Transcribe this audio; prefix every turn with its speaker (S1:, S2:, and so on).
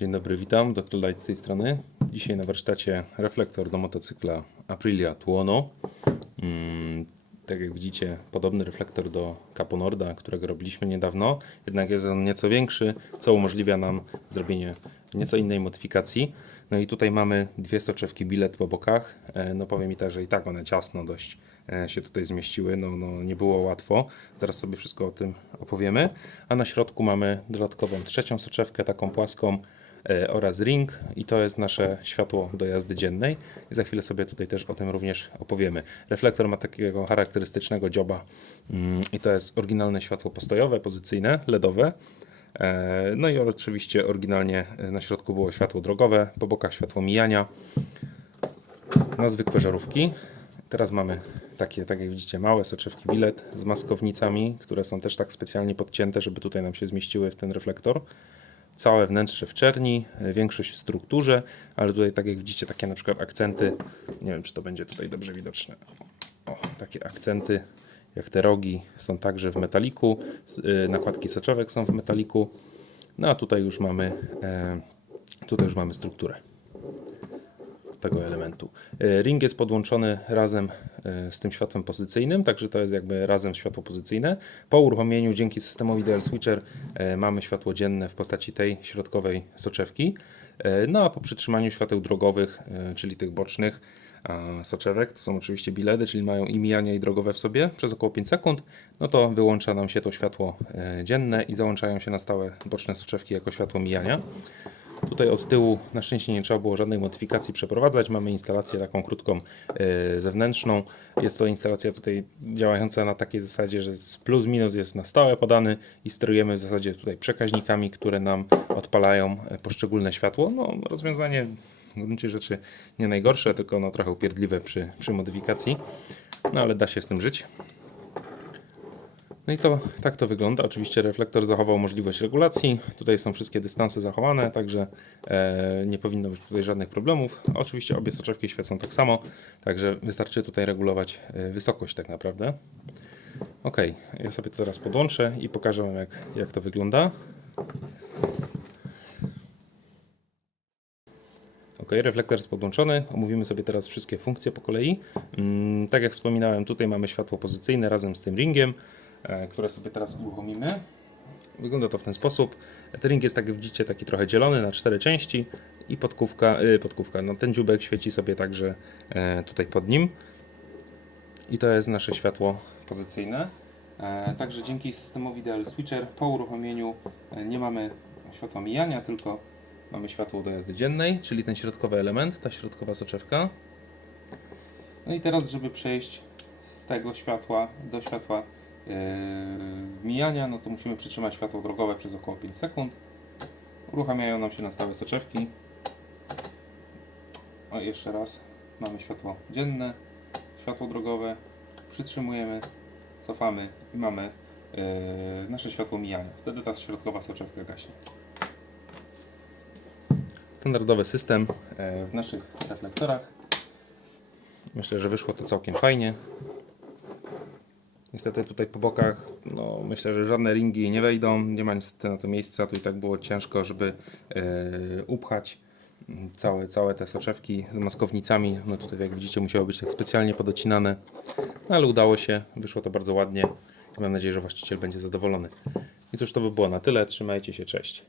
S1: Dzień dobry, witam. Dr. Light z tej strony. Dzisiaj na warsztacie reflektor do motocykla Aprilia Tuono. Mm, tak jak widzicie, podobny reflektor do Caponorda, którego robiliśmy niedawno, jednak jest on nieco większy, co umożliwia nam zrobienie nieco innej modyfikacji. No i tutaj mamy dwie soczewki bilet po bokach. E, No powiem mi tak, że i tak one ciasno dość e, się tutaj zmieściły, no, no nie było łatwo. Zaraz sobie wszystko o tym opowiemy. A na środku mamy dodatkową trzecią soczewkę, taką płaską oraz ring i to jest nasze światło do jazdy dziennej i za chwilę sobie tutaj też o tym również opowiemy. Reflektor ma takiego charakterystycznego dzioba mm, i to jest oryginalne światło postojowe, pozycyjne, LEDowe. E, No i oczywiście oryginalnie e, na środku było światło drogowe, po bokach światło mijania na zwykłe żarówki. Teraz mamy takie, tak jak widzicie, małe soczewki bilet z maskownicami, które są też tak specjalnie podcięte, żeby tutaj nam się zmieściły w ten reflektor. Całe wnętrze w czerni, e, większość w strukturze, ale tutaj, tak jak widzicie, takie na przykład akcenty, nie wiem, czy to będzie tutaj dobrze widoczne. O, takie akcenty, jak te rogi, są także w metaliku. Y, Nakładki soczewek są w metaliku. No a tutaj już mamy, e, tutaj już mamy strukturę tego elementu. E, Ring jest podłączony razem e, z tym światłem pozycyjnym, także to jest jakby razem światło pozycyjne. Po uruchomieniu dzięki systemowi DL Switcher e, mamy światło dzienne w postaci tej środkowej soczewki. No a po przytrzymaniu świateł drogowych, czyli tych bocznych soczewek, to są oczywiście biledy, czyli mają i mijania i drogowe w sobie przez około 5 sekund, no to wyłącza nam się to światło dzienne i załączają się na stałe boczne soczewki jako światło mijania. Tutaj od tyłu na szczęście nie trzeba było żadnej modyfikacji przeprowadzać. Mamy instalację taką krótką e, zewnętrzną. Jest to instalacja tutaj działająca na takiej zasadzie, że z plus minus jest na stałe podany i sterujemy w zasadzie tutaj przekaźnikami, które nam odpalają e, poszczególne światło. No, rozwiązanie w gruncie rzeczy nie najgorsze, tylko no, trochę upierdliwe przy, przy modyfikacji. No ale da się z tym żyć. No i to tak to wygląda. Oczywiście reflektor zachował możliwość regulacji. Tutaj są wszystkie dystanse zachowane, także e, nie powinno być tutaj żadnych problemów. Oczywiście obie soczewki świecą tak samo, także wystarczy tutaj regulować e, wysokość tak naprawdę. Ok, ja sobie to teraz podłączę i pokażę Wam jak, jak to wygląda. Ok, reflektor jest podłączony. Omówimy sobie teraz wszystkie funkcje po kolei. Mm, tak jak wspominałem, tutaj mamy światło pozycyjne razem z tym ringiem, które sobie teraz uruchomimy. Wygląda to w ten sposób. Ten ring jest, tak jak widzicie, taki trochę dzielony na cztery części i podkówka, y, podkówka, no ten dziubek świeci sobie także e, tutaj pod nim. I to jest nasze światło pozycyjne. E, Także dzięki systemowi DL Switcher po uruchomieniu e, nie mamy światła mijania, tylko mamy światło do jazdy dziennej, czyli ten środkowy element, ta środkowa soczewka. No i teraz, żeby przejść z tego światła do światła mijania, no to musimy przytrzymać światło drogowe przez około 5 sekund. Uruchamiają nam się na stałe soczewki. O, jeszcze raz. Mamy światło dzienne, światło drogowe. Przytrzymujemy, cofamy i mamy yy, nasze światło mijania. Wtedy ta środkowa soczewka gaśnie. Standardowy system e, w naszych reflektorach. Myślę, że wyszło to całkiem fajnie. Niestety tutaj po bokach, no myślę, że żadne ringi nie wejdą, nie ma niestety na to miejsca, tu i tak było ciężko, żeby e, upchać całe, całe te soczewki z maskownicami. No tutaj jak widzicie musiało być tak specjalnie podocinane, no, ale udało się, wyszło to bardzo ładnie mam nadzieję, że właściciel będzie zadowolony. I cóż to by było na tyle, trzymajcie się, cześć.